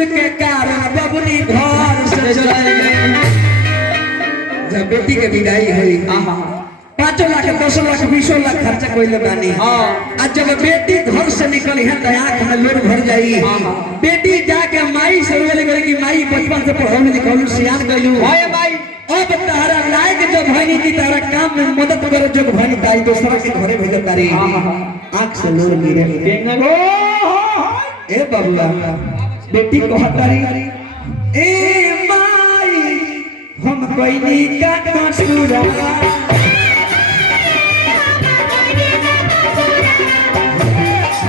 सिंदूर के कारण बबुनी घर से चले गए। जब बेटी के विदाई हुई 5 लाख 10 लाख 20 लाख खर्चा कोई लगानी। आज जब बेटी घर से निकली है तो आंख में लोर भर जाई। बेटी जाके माई से बोले गई कि माई बचपन से पढ़ौली लिखौली सियान गइलू हाय माई अब तारा लायक जो भैनी की तारा काम में मदद करे जो भैनी ताई दूसरा के घरे भेज तारी। आंख से लोर गिरे ए बबुआ बेटी को हतारी ए माई हम कोई नी का कसूरा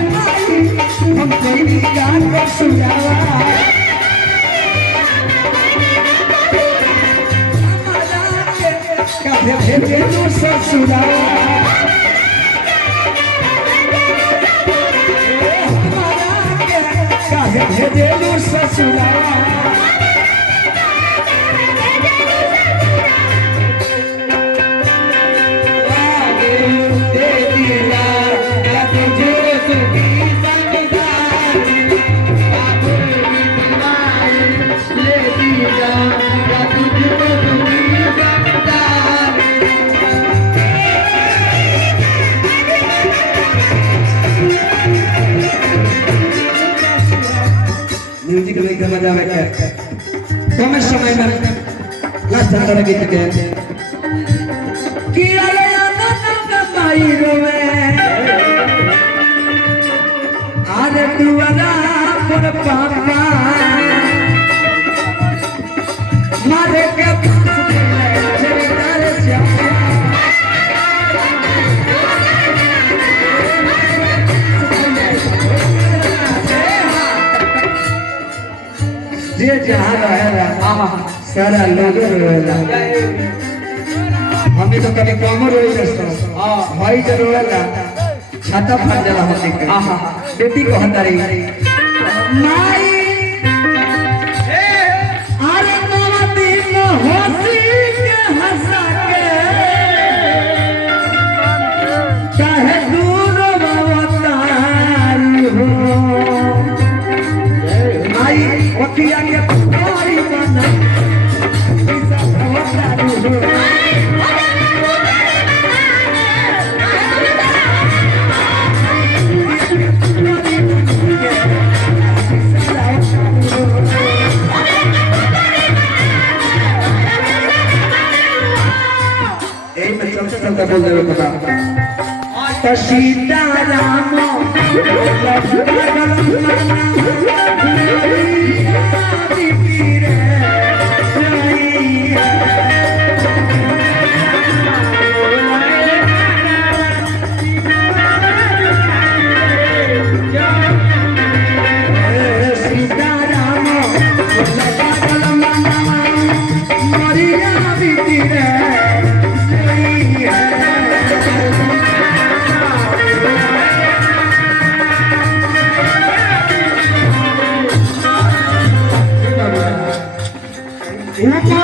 हम कोई नी का कसूरा काहे भेजे लो ससुरा काहे भेजे लो ससुरा म्यूजिक में मजा आवे कम समय में लास्ट अंदर गीत के कि अरे आनंद माई रोवे अरे दुआरा पर पापा मारे के जे जहाँ रहेला सारा लोग रोएला। हमें तो कभी कम रोई भाई जो रोएला छाता फट जाला होने के बेटी को हतारी माई अरे नवा दिन हंसी के हंसा के चाहे दूर अवतारी हो माई ओकिया के पुकारी बना इस अवतारी हो चलता बोल दे पता सीताराम ऊपर